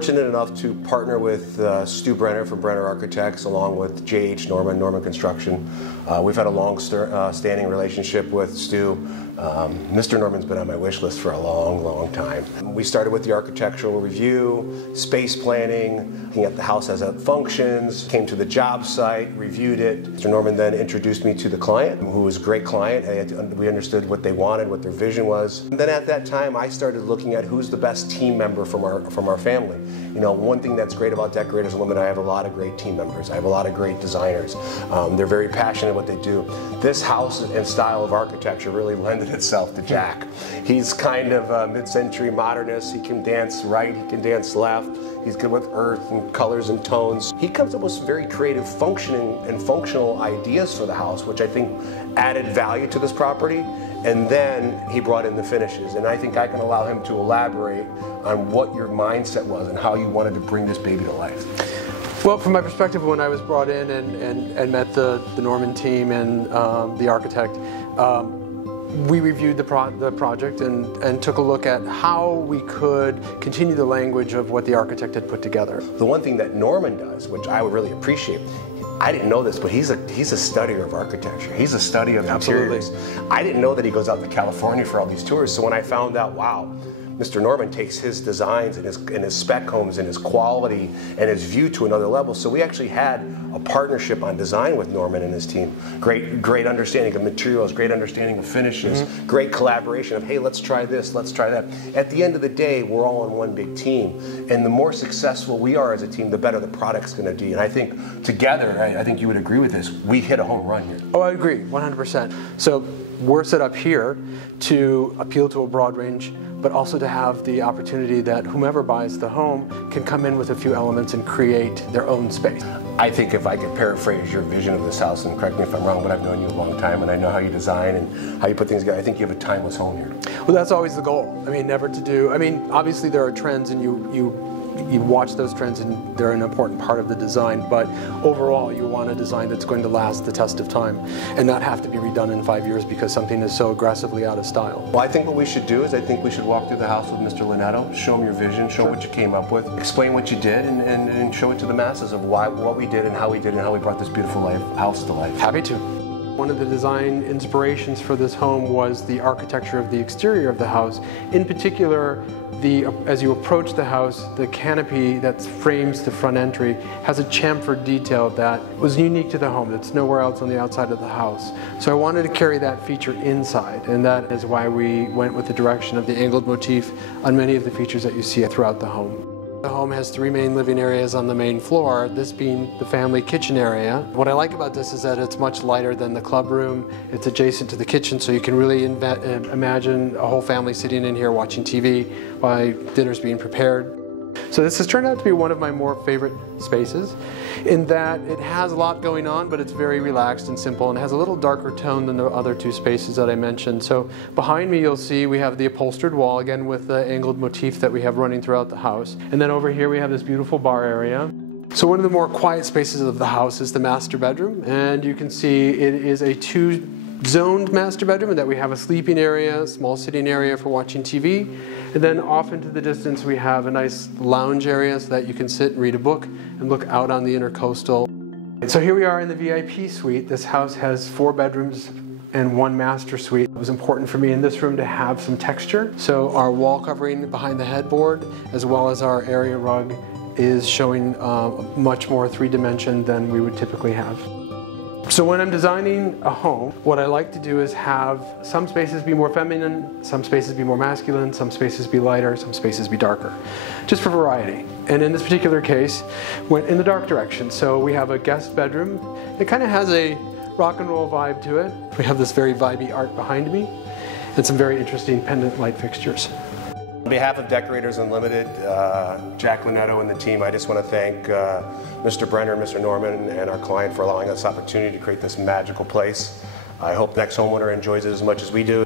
fortunate enough to partner with Stu Brenner from Brenner Architects, along with J.H. Norman Construction. We've had a long-standing relationship with Stu. Mr. Norman's been on my wish list for a long time. We started with the architectural review, space planning, looking at the house as it functions, came to the job site, reviewed it. Mr. Norman then introduced me to the client, who was a great client, and we understood what they wanted, what their vision was. And then at that time, I started looking at who's the best team member from our family. You know, one thing that's great about Decorators Unlimited, I have a lot of great team members. I have a lot of great designers. They're very passionate what they do. This house and style of architecture really lended itself to Jack. He's kind of a mid-century modernist. He can dance right, he can dance left. He's good with earth and colors and tones. He comes up with some very creative functional ideas for the house, which I think added value to this property. And then he brought in the finishes. And I think I can allow him to elaborate on what your mindset was and how you wanted to bring this baby to life. Well, from my perspective, when I was brought in and met the Norman team and the architect, we reviewed the project and took a look at how we could continue the language of what the architect had put together. The one thing that Norman does, which I would really appreciate, I didn't know this, but he's a studier of architecture. He's a study of interiors. I didn't know that he goes out to California for all these tours. So when I found out, wow, Mr. Norman takes his designs and his spec homes and his quality and his view to another level. So we actually had a partnership on design with Norman and his team. Great understanding of materials, great understanding of finishes, great collaboration of, hey, let's try this, let's try that. At the end of the day, we're all in one big team. And the more successful we are as a team, the better the product's going to be. And I think together, I think you would agree with this, we hit a home run here. Oh, I agree, 100%. So we're set up here to appeal to a broad range, but also to have the opportunity that whomever buys the home can come in with a few elements and create their own space. I think if I could paraphrase your vision of this house, and correct me if I'm wrong, but I've known you a long time and I know how you design and how you put things together, I think you have a timeless home here. Well, that's always the goal. I mean, never to do, I mean, obviously there are trends and you watch those trends and they're an important part of the design, but overall you want a design that's going to last the test of time and not have to be redone in 5 years because something is so aggressively out of style. Well, I think what we should do is I think we should walk through the house with Mr. Lonetto, show him your vision, show him what you came up with, explain what you did, and show it to the masses of what we did and how we brought this beautiful house to life. Happy to. One of the design inspirations for this home was the architecture of the exterior of the house. In particular, as you approach the house, the canopy that frames the front entry has a chamfered detail that was unique to the home, that's nowhere else on the outside of the house. So I wanted to carry that feature inside, and that is why we went with the direction of the angled motif on many of the features that you see throughout the home. The home has 3 main living areas on the main floor, this being the family kitchen area. What I like about this is that it's much lighter than the club room. It's adjacent to the kitchen, so you can really imagine a whole family sitting in here watching TV while dinner's being prepared. So this has turned out to be one of my more favorite spaces in that it has a lot going on, but it's very relaxed and simple and has a little darker tone than the other 2 spaces that I mentioned. So behind me you'll see we have the upholstered wall, again with the angled motif that we have running throughout the house. And then over here we have this beautiful bar area. So one of the more quiet spaces of the house is the master bedroom, and you can see it is a 2-zoned master bedroom in that we have a sleeping area, a small sitting area for watching TV, and then off into the distance we have a nice lounge area so that you can sit and read a book and look out on the Intracoastal. So here we are in the VIP suite. This house has 4 bedrooms and 1 master suite. It was important for me in this room to have some texture. So our wall covering behind the headboard as well as our area rug is showing much more 3-dimension than we would typically have. So when I'm designing a home, what I like to do is have some spaces be more feminine, some spaces be more masculine, some spaces be lighter, some spaces be darker, just for variety. And in this particular case, went in the dark direction. So we have a guest bedroom. It kind of has a rock and roll vibe to it. We have this very vibey art behind me and some very interesting pendant light fixtures. On behalf of Decorators Unlimited, Jack Lonetto and the team, I just want to thank Mr. Brenner, Mr. Norman, and our client for allowing us the opportunity to create this magical place. I hope the next homeowner enjoys it as much as we do.